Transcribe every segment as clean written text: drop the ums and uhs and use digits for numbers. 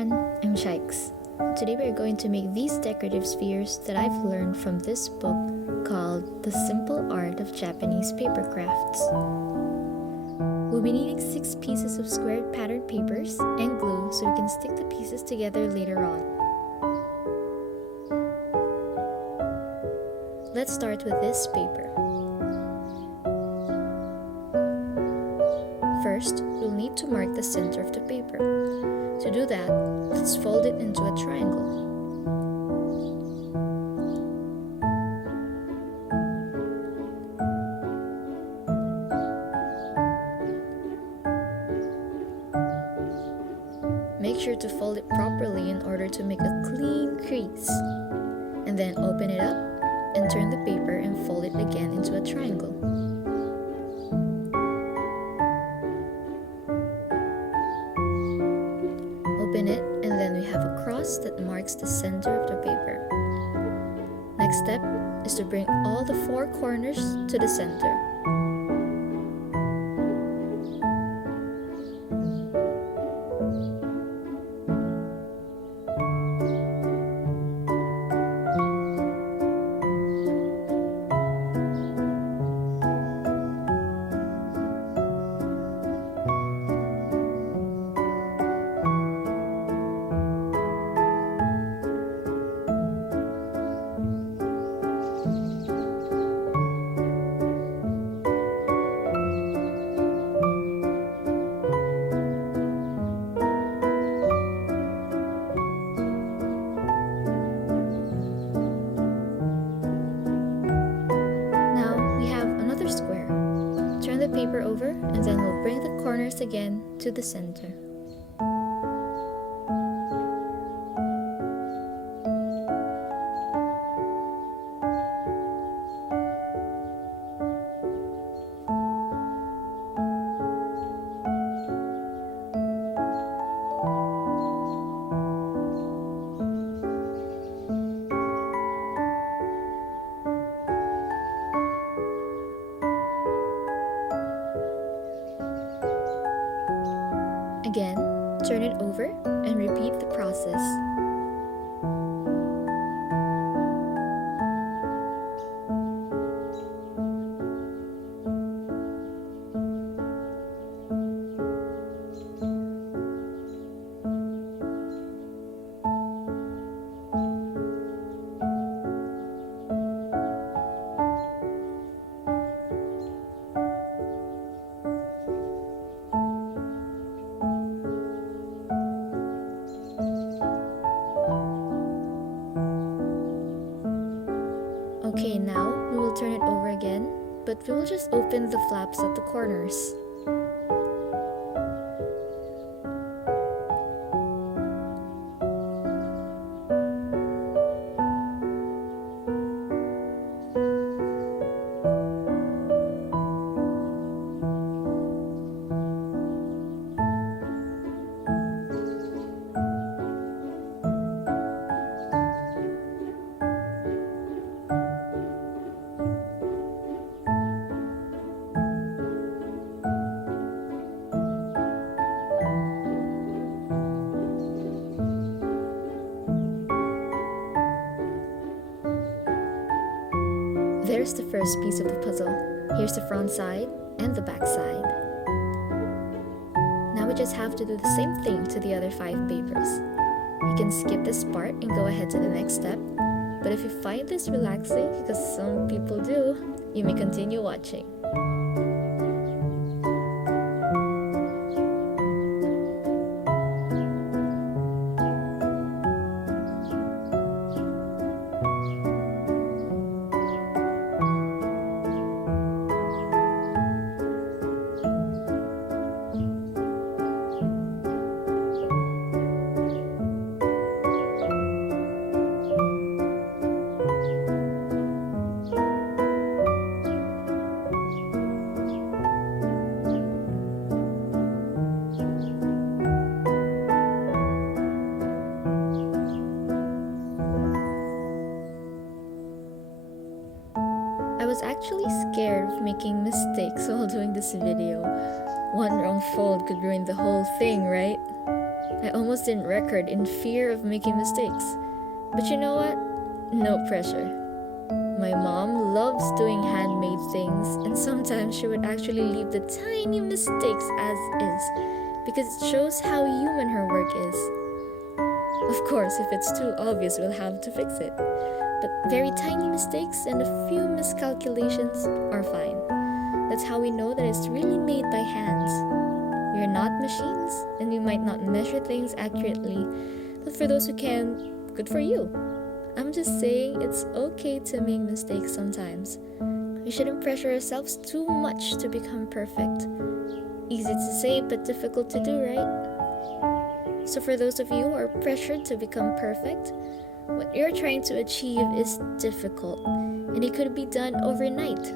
everyone, I'm Shikes. Today we're going to make these decorative spheres that I've learned from this book called The Simple Art of Japanese Papercrafts. We'll be needing 6 pieces of squared patterned papers and glue so we can stick the pieces together later on. Let's start with this paper. First, we'll need to mark the center of the paper. To do that, let's fold it into a triangle. Make sure to fold it properly in order to make a clean crease. And then open it up and turn the paper and fold it again into a triangle. Open it, and then we have a cross that marks the center of the paper. Next step is to bring all the 4 corners to the center. The paper over, and then we'll bring the corners again to the center. Again, turn it over and repeat the process. Okay, now we will turn it over again, but we will just open the flaps at the corners. There's the first piece of the puzzle. Here's the front side and the back side. Now we just have to do the same thing to the other 5 papers. You can skip this part and go ahead to the next step. But if you find this relaxing, because some people do, you may continue watching. was actually scared of making mistakes while doing this video. One wrong fold could ruin the whole thing, right? I almost didn't record in fear of making mistakes. But you know what? No pressure. My mom loves doing handmade things, and sometimes she would actually leave the tiny mistakes as is because it shows how human her work is. Of course, if it's too obvious, we'll have to fix it. But very tiny mistakes and a few miscalculations are fine. That's how we know that it's really made by hands. We are not machines, and we might not measure things accurately, but for those who can, good for you. I'm just saying it's okay to make mistakes sometimes. We shouldn't pressure ourselves too much to become perfect. Easy to say, but difficult to do, right? So for those of you who are pressured to become perfect, what you're trying to achieve is difficult, and it could be done overnight.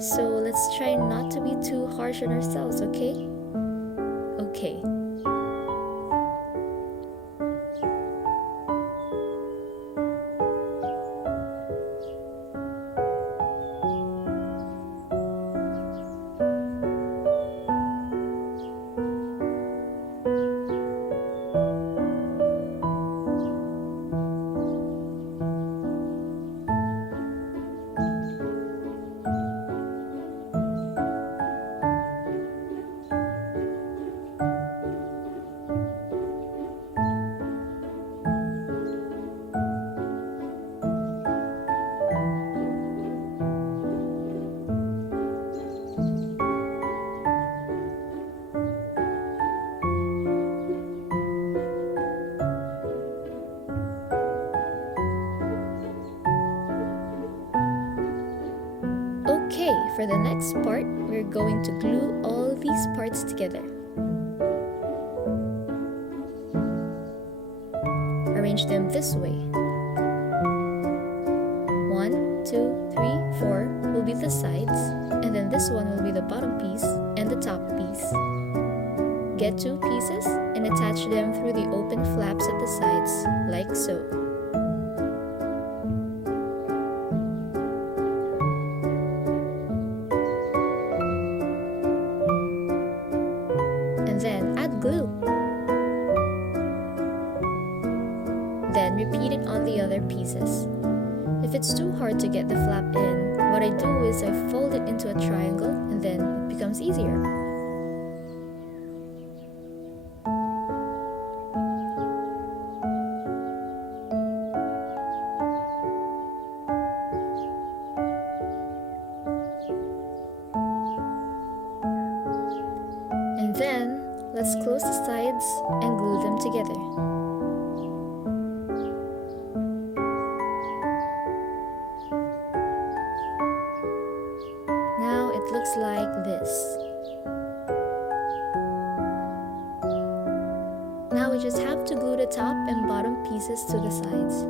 So let's try not to be too harsh on ourselves, okay? Okay. Okay, for the next part, we're going to glue all these parts together. Arrange them this way. 1, 2, 3, 4 will be the sides, and then this one will be the bottom piece and the top piece. Get 2 pieces and attach them through the open flaps at the sides, like so. And then add glue. Then repeat it on the other pieces. If it's too hard to get the flap in, what I do is I fold it into a triangle and then it becomes easier. And then, let's close the sides and glue them together. Now it looks like this. Now we just have to glue the top and bottom pieces to the sides.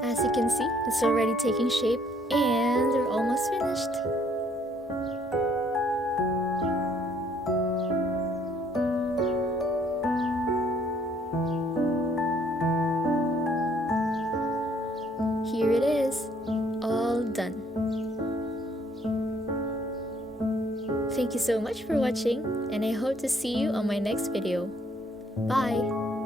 As you can see, it's already taking shape and we're almost finished. Here it is, all done. Thank you so much for watching, and I hope to see you on my next video. Bye!